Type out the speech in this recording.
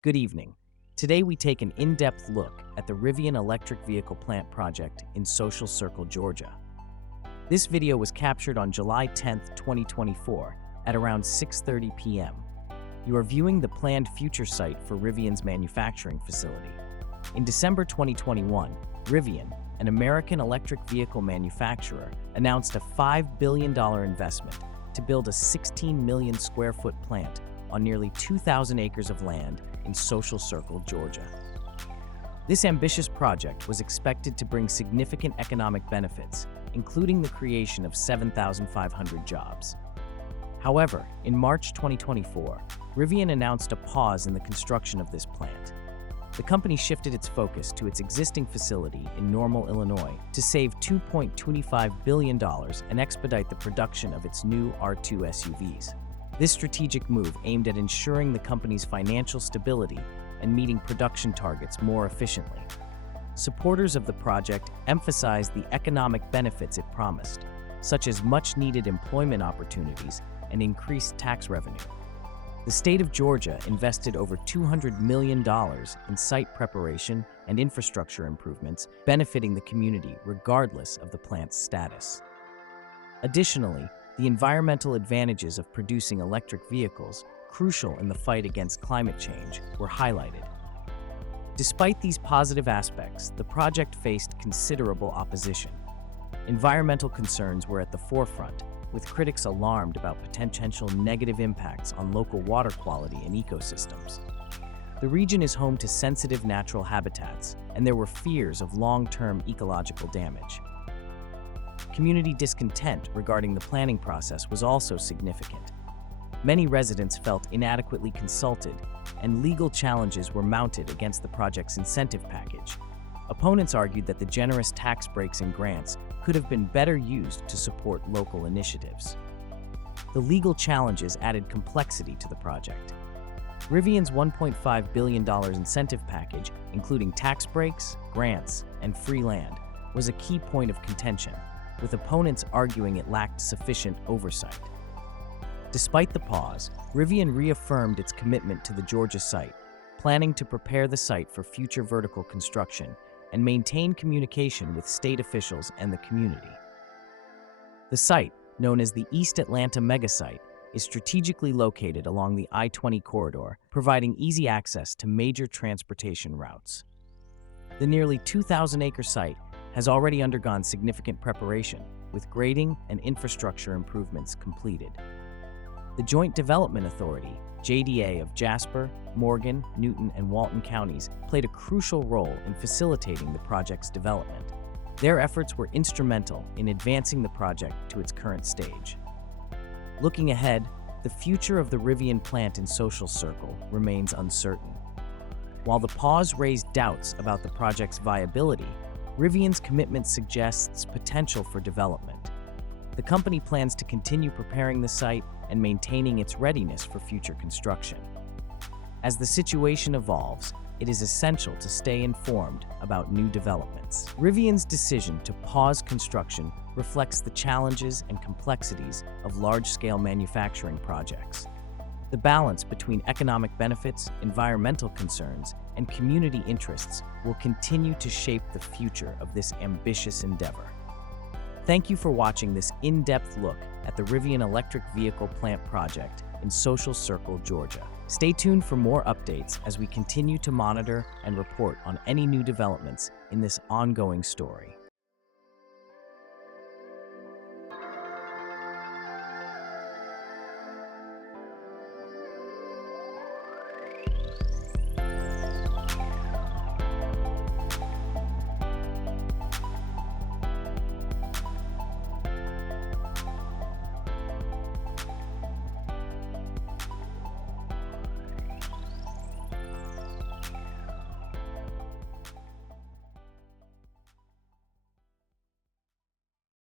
Good evening. Today we take an in-depth look at the Rivian electric vehicle plant project in Social Circle, Georgia. This video was captured on July 10, 2024 at around 6:30 p.m. You are viewing the planned future site for Rivian's manufacturing facility. In December 2021, Rivian, an American electric vehicle manufacturer, announced a $5 billion investment to build a 16 million square foot plant on nearly 2,000 acres of land in Social Circle, Georgia. This ambitious project was expected to bring significant economic benefits, including the creation of 7,500 jobs. However, in March 2024, Rivian announced a pause in the construction of this plant. The company shifted its focus to its existing facility in Normal, Illinois, to save $2.25 billion and expedite the production of its new R2 SUVs. This strategic move aimed at ensuring the company's financial stability and meeting production targets more efficiently. Supporters of the project emphasized the economic benefits it promised, such as much-needed employment opportunities and increased tax revenue. The state of Georgia invested over $200 million in site preparation and infrastructure improvements, benefiting the community regardless of the plant's status. Additionally, the environmental advantages of producing electric vehicles, crucial in the fight against climate change, were highlighted. Despite these positive aspects, the project faced considerable opposition. Environmental concerns were at the forefront, with critics alarmed about potential negative impacts on local water quality and ecosystems. The region is home to sensitive natural habitats, and there were fears of long-term ecological damage. Community discontent regarding the planning process was also significant. Many residents felt inadequately consulted, and legal challenges were mounted against the project's incentive package. Opponents argued that the generous tax breaks and grants could have been better used to support local initiatives. The legal challenges added complexity to the project. Rivian's $1.5 billion incentive package, including tax breaks, grants, and free land, was a key point of contention, with opponents arguing it lacked sufficient oversight. Despite the pause, Rivian reaffirmed its commitment to the Georgia site, planning to prepare the site for future vertical construction and maintain communication with state officials and the community. The site, known as the East Atlanta Megasite, is strategically located along the I-20 corridor, providing easy access to major transportation routes. The nearly 2,000-acre site has already undergone significant preparation, with grading and infrastructure improvements completed. The Joint Development Authority, JDA, of Jasper, Morgan, Newton, and Walton counties played a crucial role in facilitating the project's development. Their efforts were instrumental in advancing the project to its current stage. Looking ahead, the future of the Rivian plant in Social Circle remains uncertain. While the pause raised doubts about the project's viability, Rivian's commitment suggests potential for development. The company plans to continue preparing the site and maintaining its readiness for future construction. As the situation evolves, it is essential to stay informed about new developments. Rivian's decision to pause construction reflects the challenges and complexities of large-scale manufacturing projects. The balance between economic benefits, environmental concerns, and community interests will continue to shape the future of this ambitious endeavor. Thank you for watching this in-depth look at the Rivian electric vehicle plant project in Social Circle, Georgia. Stay tuned for more updates as we continue to monitor and report on any new developments in this ongoing story.